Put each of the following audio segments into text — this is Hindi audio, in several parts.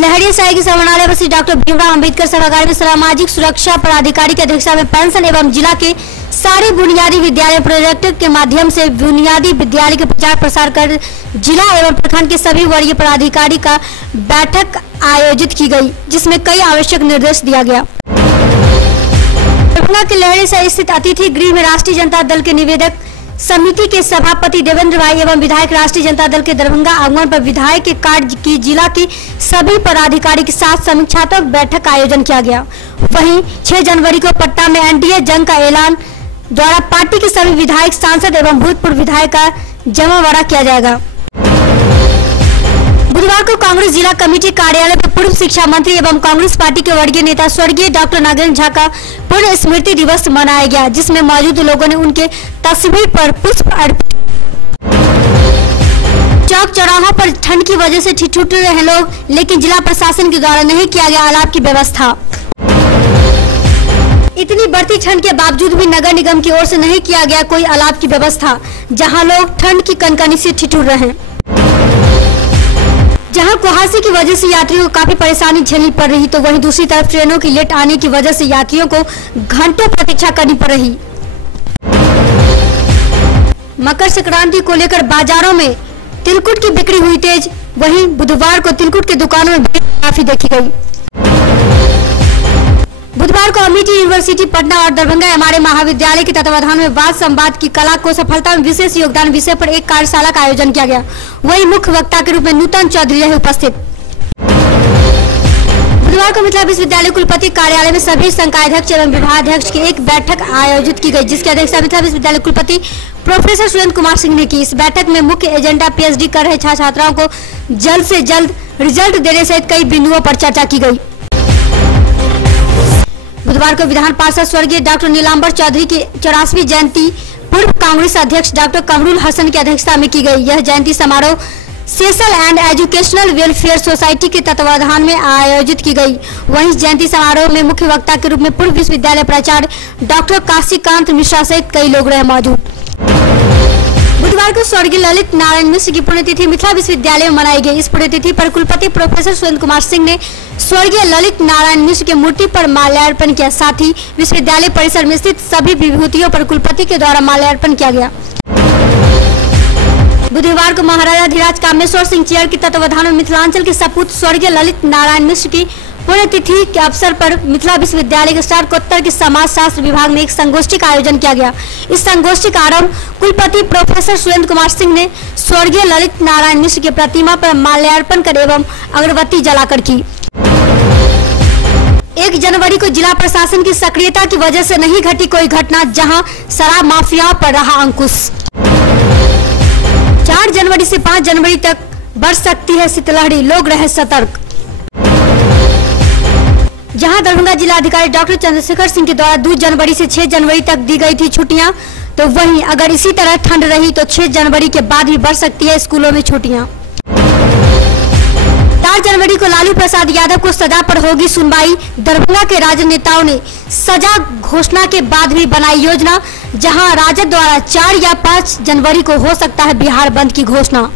लहरियासराय के समरणालय पर श्री डॉक्टर भीमराव अंबेडकर सभागार में सामाजिक सुरक्षा पदाधिकारी की अध्यक्षता में पेंशन एवं जिला के सारे बुनियादी विद्यालय प्रोजेक्ट के माध्यम से बुनियादी विद्यालय के प्रचार प्रसार कर जिला एवं प्रखंड के सभी वरीय पदाधिकारी का बैठक आयोजित की गई, जिसमें कई आवश्यक निर्देश दिया गया। दरभंगा के लहरियासराय स्थित अतिथि गृह में राष्ट्रीय जनता दल के निवेदक समिति के सभापति देवेंद्र भाई एवं विधायक राष्ट्रीय जनता दल के दरभंगा आगमन पर विधायक के कार्य की जिला की सभी पदाधिकारी के साथ समीक्षात्मक बैठक का आयोजन किया गया। वहीं 6 जनवरी को पटना में एनडीए जंग का ऐलान द्वारा पार्टी के सभी विधायक, सांसद एवं भूतपूर्व विधायक का जमावड़ा किया जाएगा। बुधवार को कांग्रेस जिला कमेटी कार्यालय पर पूर्व शिक्षा मंत्री एवं कांग्रेस पार्टी के वर्गीय नेता स्वर्गीय डॉक्टर नागेंद्र झा का पूर्ण स्मृति दिवस मनाया गया, जिसमें मौजूद लोगों ने उनके तस्वीर पर पुष्प अर्पित। चौक चौराहों पर ठंड की वजह से ठिठुर रहे लोग, लेकिन जिला प्रशासन के द्वारा नहीं किया गया अलाव की व्यवस्था। इतनी बढ़ती ठंड के बावजूद भी नगर निगम की ओर से नहीं किया गया कोई अलाव की व्यवस्था, जहां लोग ठंड की कनकनी से ठिठुर रहे। जहां कुहासे की वजह से यात्रियों को काफी परेशानी झेलनी पड़ रही, तो वहीं दूसरी तरफ ट्रेनों की लेट आने की वजह से यात्रियों को घंटों प्रतीक्षा करनी पड़ रही। मकर संक्रांति को लेकर बाजारों में तिलकुट की बिक्री हुई तेज, वहीं बुधवार को तिलकुट की दुकानों में भीड़ काफी देखी गई। बुधवार को अमिटी यूनिवर्सिटी पटना और दरभंगा एमआरए महाविद्यालय के तत्वाधान में वाद संवाद की कला को सफलता में विशेष योगदान विषय पर एक कार्यशाला का आयोजन किया गया। वहीं मुख्य वक्ता के रूप में नूतन चौधरी रहे उपस्थित। बुधवार को मिथिला विश्वविद्यालय कुलपति कार्यालय में सभी संकायाध्यक्ष एवं विभागाध्यक्ष की एक बैठक आयोजित की गई, जिसकी अध्यक्षता मिथिला विश्वविद्यालय कुलपति प्रोफेसर सुरेंद्र कुमार सिंह ने की। इस बैठक में मुख्य एजेंडा पीएचडी कर रहे छात्र छात्राओं को जल्द से जल्द रिजल्ट देने सहित कई बिंदुओं पर चर्चा की गई। बुधवार को विधान पार्षद स्वर्गीय डॉक्टर नीलांबर चौधरी की 84वीं जयंती पूर्व कांग्रेस अध्यक्ष डॉक्टर कमरुल हसन की अध्यक्षता में की गई। यह जयंती समारोह social and educational welfare society के तत्वाधान में आयोजित की गई। वहीं जयंती समारोह में मुख्य वक्ता के रूप में पूर्व विश्वविद्यालय प्राचार्य डॉक्टर काशीकांत मिश्रा सहित कई लोग रहे मौजूद। बुधवार को स्वर्गीय ललित नारायण मिश्र की पुण्यतिथि मिथिला विश्वविद्यालय में मनाई गई। इस पुण्यतिथि पर कुलपति प्रोफेसर सुरेंद्र कुमार सिंह ने स्वर्गीय ललित नारायण मिश्र की मूर्ति पर माल्यार्पण किया। साथ ही विश्वविद्यालय परिसर में स्थित सभी विभूतियों पर कुलपति के द्वारा माल्यार्पण किया गया। बुधवार को महाराजा धीराज कामेश्वर सिंह चेयर के तत्वाधान में मिथिलांचल के सपूत स्वर्गीय ललित नारायण मिश्र की पुण्यतिथि के अवसर पर मिथिला विश्वविद्यालय के स्नातकोत्तर के समाज शास्त्र विभाग में एक संगोष्ठी का आयोजन किया गया। इस संगोष्ठी का आरंभ कुलपति प्रोफेसर सुरेंद्र कुमार सिंह ने स्वर्गीय ललित नारायण मिश्र की प्रतिमा पर माल्यार्पण कर एवं अगरबत्ती जलाकर की। 1 जनवरी को जिला प्रशासन की सक्रियता की वजह से नहीं घटी कोई घटना, जहां शराब माफियाओं पर रहा अंकुश। 4 जनवरी से 5 जनवरी तक बढ़ सकती है शीतलहरी, लोग रहे सतर्क। जहां दरभंगा जिला अधिकारी डॉक्टर चंद्रशेखर सिंह के द्वारा 2 जनवरी से 6 जनवरी तक दी गई थी छुट्टियां, तो वहीं अगर इसी तरह ठंड रही तो 6 जनवरी के बाद भी बढ़ सकती है स्कूलों में छुट्टियां। 4 जनवरी को लालू प्रसाद यादव को सजा पर होगी सुनवाई। दरभंगा के राजनेताओं ने सजा घोषणा के बाद भी बनाई योजना, जहां राजद द्वारा 4 या 5 जनवरी को हो सकता है बिहार बंद की घोषणा।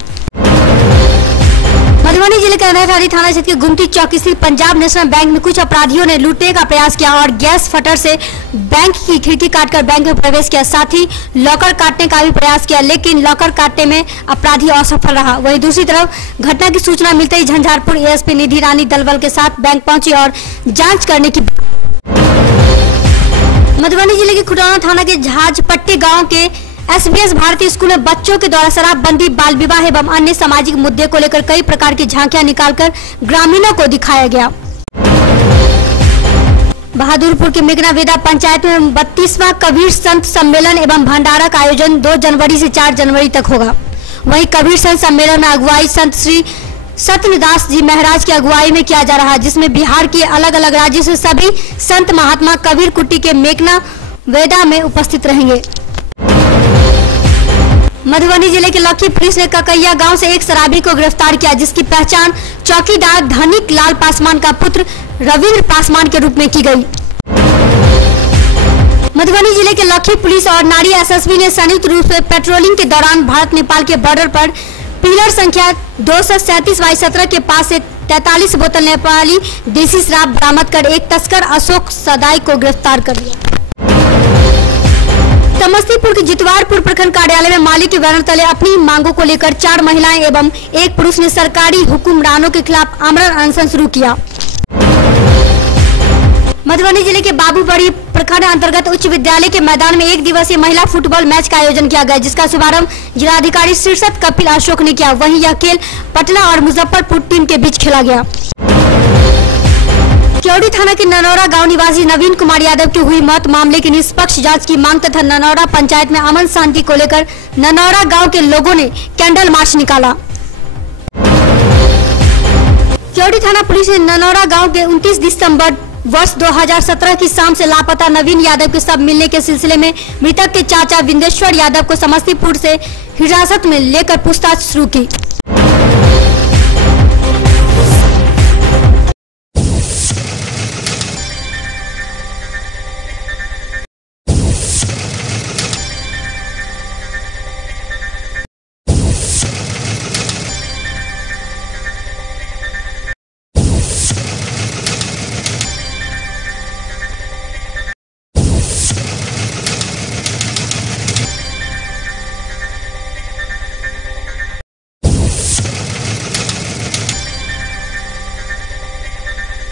मधुबनी जिले के अनहरी थाना क्षेत्र के गुमटी चौकी स्थित पंजाब नेशनल बैंक में कुछ अपराधियों ने लूटने का प्रयास किया और गैस फटर से बैंक की खिड़की काटकर बैंक में प्रवेश किया। साथ ही लॉकर काटने का भी प्रयास किया, लेकिन लॉकर काटने में अपराधी असफल रहा। वहीं दूसरी तरफ घटना की सूचना मिलते ही झंझारपुर एएसपी निधि रानी दलबल के साथ बैंक पहुंची और जाँच करने की। मधुबनी जिले के खुटौना थाना के झाजपट्टी गाँव के SBS भारतीय स्कूल में बच्चों के द्वारा शराबबंदी, बाल विवाह एवं अन्य सामाजिक मुद्दे को लेकर कई प्रकार की झांकियां निकालकर ग्रामीणों को दिखाया गया। बहादुरपुर के मेघना वेदा पंचायत में 32वां कबीर संत सम्मेलन एवं भंडारा का आयोजन 2 जनवरी से 4 जनवरी तक होगा। वहीं कबीर संत सम्मेलन में अगुवाई संत श्री सत्यदास जी महाराज की अगुवाई में किया जा रहा है, जिसमें बिहार के अलग अलग राज्यों से सभी संत महात्मा कबीर कुटी के मेघना वेदा में उपस्थित रहेंगे। मधुबनी जिले के लखी पुलिस ने ककैया गांव से एक शराबी को गिरफ्तार किया, जिसकी पहचान चौकीदार धनिक लाल पासवान का पुत्र रविंद्र पासवान के रूप में की गई। मधुबनी जिले के लखी पुलिस और नारी एसएसबी ने संयुक्त रूप से पेट्रोलिंग के दौरान भारत नेपाल के बॉर्डर पर पिलर संख्या 237/17 के पास से 43 बोतल नेपाली देसी शराब बरामद कर एक तस्कर अशोक सदाई को गिरफ्तार कर लिया। समस्तीपुर के जितवारपुर प्रखंड कार्यालय में मालिक के बैनर तले अपनी मांगों को लेकर 4 महिलाएं एवं एक पुरुष ने सरकारी हुक्मरानों के खिलाफ आमरण अनशन शुरू किया। मधुबनी जिले के बाबूबड़ी प्रखंड अंतर्गत उच्च विद्यालय के मैदान में 1 दिवसीय महिला फुटबॉल मैच का आयोजन किया गया, जिसका शुभारंभ जिलाधिकारी शीर्षत कपिल अशोक ने किया। वहीं यह खेल पटना और मुजफ्फरपुर टीम के बीच खेला गया। केवड़ी थाना के ननौरा गांव निवासी नवीन कुमार यादव की हुई मौत मामले की निष्पक्ष जांच की मांग तथा ननौरा पंचायत में अमन शांति को लेकर ननौरा गांव के लोगों ने कैंडल मार्च निकाला। केवड़ी थाना पुलिस ने ननौरा गांव के 29 दिसंबर वर्ष 2017 की शाम से लापता नवीन यादव के शव मिलने के सिलसिले में मृतक के चाचा बिंदेश्वर यादव को समस्तीपुर से हिरासत में लेकर पूछताछ शुरू की।